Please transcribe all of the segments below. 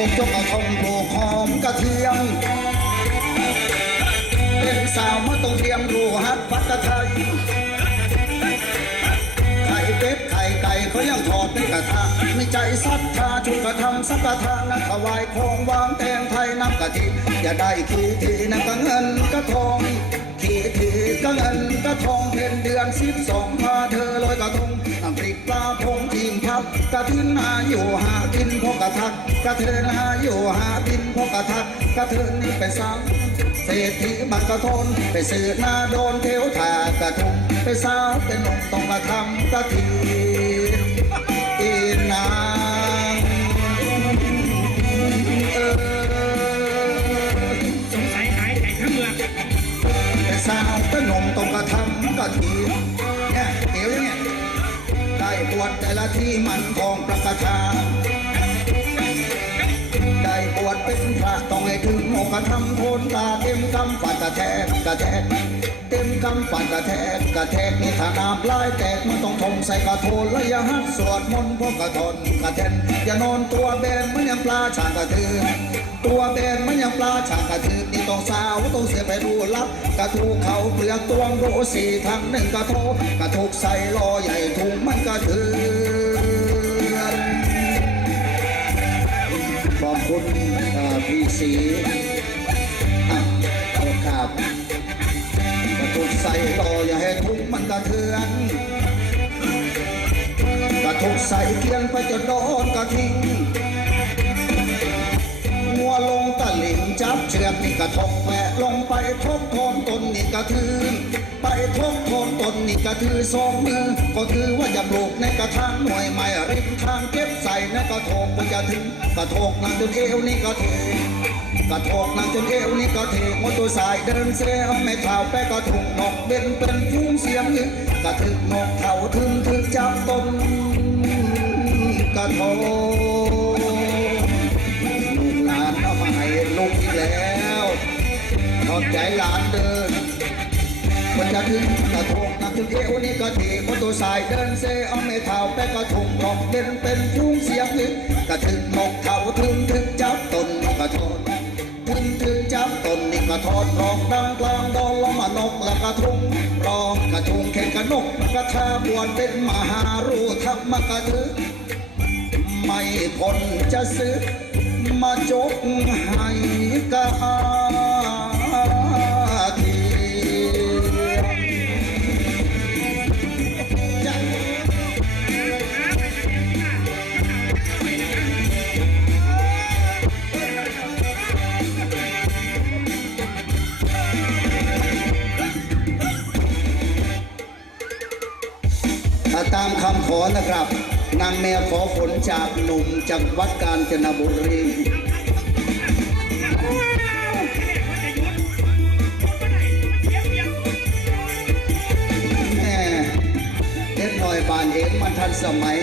ูกจกกระทงผูกหอมกระเทียม เป็นสาวมาต้องเตรียมรูฮัดพัดกระไทยไข่เป็ดไข่ไก่เขายังทอดในกระทะในใจศรัทธาชุกกระทำสักกระทานนักถวายของวางแตงไทยน้ำกะทิอย่าได้ขีทีนักกะเงินกระทอง ทีก็เงินกระทองเพ็ญเดือนสิบสองพาเธอลอยกระทงน้ำพริกปลาพงทีมพับกระทินหาอยู่หากินพกกระทักกระเทินหาอยู่หากินพกกระทักกระเทินนี่ไปซ้ำเศรษฐีบัตรกระทนไปสื่อหน้าโดนเทวทากระทงไปสาวเป็นนมต้องกระทำกระทีอีนา สาวเป็นมต้องกระทำกะทีเนี่ยเดี๋ยวเงี้ยได้บวชแต่ละที่มันทองประกาศาได้บวชเป็นพระต้องให้ถึงโมกขธรรมโทนตาเต็มกำปัดกระแทกกระแทกเต็มกำปัดกระแทกกระแทกนี่ถ้าน้ำลายแตกมันต้องทมใส่กระโทนแล้วอย่าหัดสวดมนต์พวกกระทนกระเทนอย่านอนตัวแบนเหมันยังปลาฉางกระถือ ตัวแบนเหมันยังปลาฉางกระถือนี่ต้องสาวต้องเสียไปดูลับกระถูเขาเปลือกตวงโรสีทางหนึ่งกระโทกระถูกใส่ลอใหญ่ถุงมันกระถือขอบคุณพี่สีอะขอบครับกระทุกใส่รอให้ทุกมันกระเทือนกระทุกใส่เกียงไปจนโดนกระทิ้ง งัวลงตะหลิงจับเชือกนี่กระทกแหวะลงไปทบทนตนนี่กระทือไปทบทนตนนี่กระทือสองมือ ก็คือว่าอย่าปลูกในกระถางหน่วยไม้ริมทางเก็บใส่ในกระทกมันจะถึงกระทกนั่งจนเอวนี่กระเทกระทกนั่งจนเอวนี่กระเทมอตอร์ไซค์เดินเซลไม่เท่าแปะกระถุงนกเบ็นเป็นฟูงเสียงนึกกระถึกนกเท่าถึงถึงจับต้นกระทง จะถึงกระทงนักถึงเอวนี่ก็ถีบตัวสายเดินเซเอาไม่เท่าแปะกระทงรอกเป็นเป็นฟุ้งเสียงนึกกระถึงนกเท่าถึงถึงจับตนกระทนถึงถึงจับตนนี่กระทอนร้องดังกลางดอนลงมานกและกระทงร้องกระทงแข่งกระนกกระทาบวนเป็นมหารูธรรมกระทึกไม่คนจะซื้อมาจกให้กาำขอนะครับ นางแมวขอฝนจากหนุ่มจากวัดกาญจนบุรีแม่เด็กหน่อยบานเองมันทันสมัย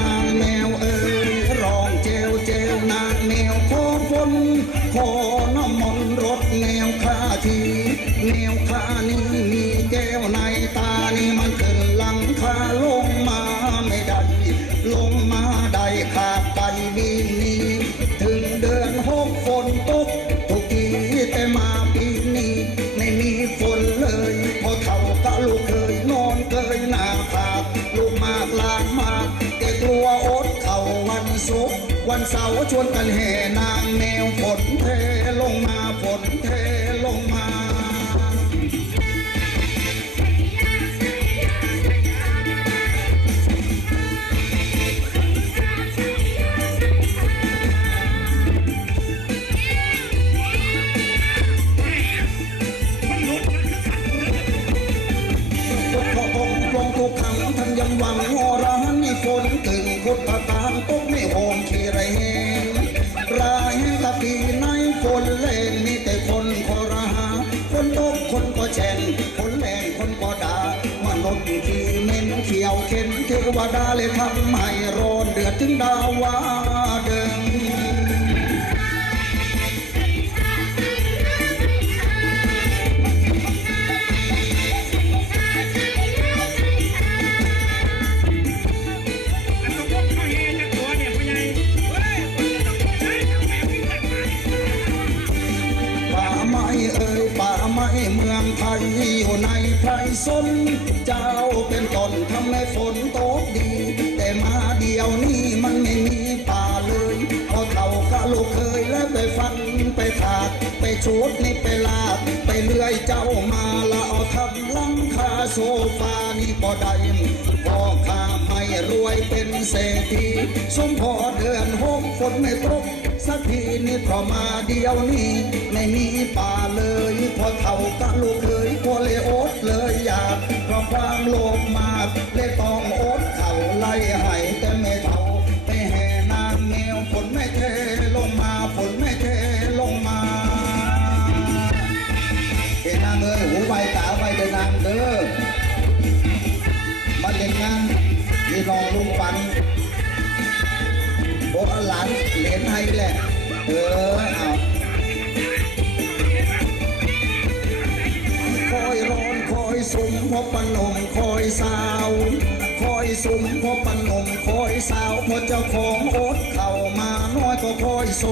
นางแมวเอ๋ยร้องเจวเจวนางแมวขอฝนขอ วันเสาร์ชวนกันแห่นางแมวฝนเทลงมาฝนเทายตะปีในฝนแรงมีแต่คนคอรหาคนตกคนก็แช่งคนแรงคนก็ด่ามนุษย์ที่เหม็นเขียวเข็นเทวดาเลยทำให้ร้อนเดือดถึงดาวาเดิง เมืองไทยอยู่ในไพรสน เจ้าเป็นต้นทำให้ฝนตกดี แต่มาเดียวนี้มันไม่มีป่าเลยพอเท่าก็ลูกเคยแล้วไปฟันไปถากไปชุดนี่ไปลากไปเลื่อยเจ้ามาล้วเอาทำลังคาโซฟานี่บ่ได้พ่อข้าไม่รวยเป็นเศรษฐีสมพอเดือนหกฝนไม่ตก สักทีนี่พอมาเดียวนี้ ไม่มีป่าเลยพอเท่ากับลูกเคยพอเลยอดเลยอยากเพราะความโลภมากเลยต้องอดเข่าไล่ให้ ให้แหละ เออ เอาคอยร้อนคอยสุมพอปนมคอยสาว คอยสุมพอปนมคอยสาวพอเจ้าของอดเข้ามาน้อยก็คอยโซ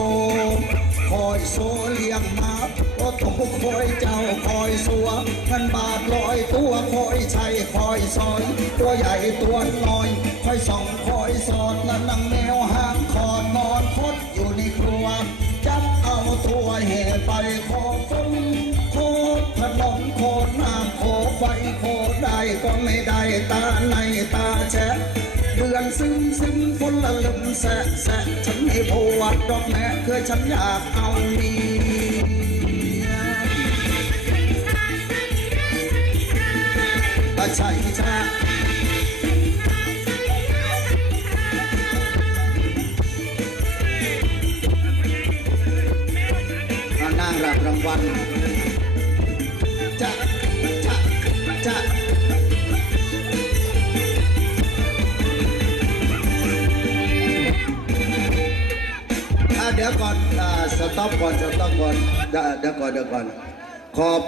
คอยโซเลี้ยงมาโอ้ต้องคอยเจ้าคอยสัวเงินบาทลอยตัวคอยใช้คอยซอย ตัวใหญ่ตัวน้อย คอยส่องคอยสอดนั่นนังแมวหา คอนนอนคดอยู่ในครัว จับเอาตัวเหไปขอฝนโคตรถนนโคตรน้ำโคไฟโคได้ก็ไม่ได้ตาในตาแฉะเดือนซึมซึมฝนละลึมแสะแสะฉันให้พวดดอกแม่เคยฉันอยากเอามียอาชัยช รับรางวัลจะจะจะเดี๋ยวก่อนสต็อปก่อนสต็อปก่อนเดี๋ยวก่อนเดี๋ยวก่อนขอบ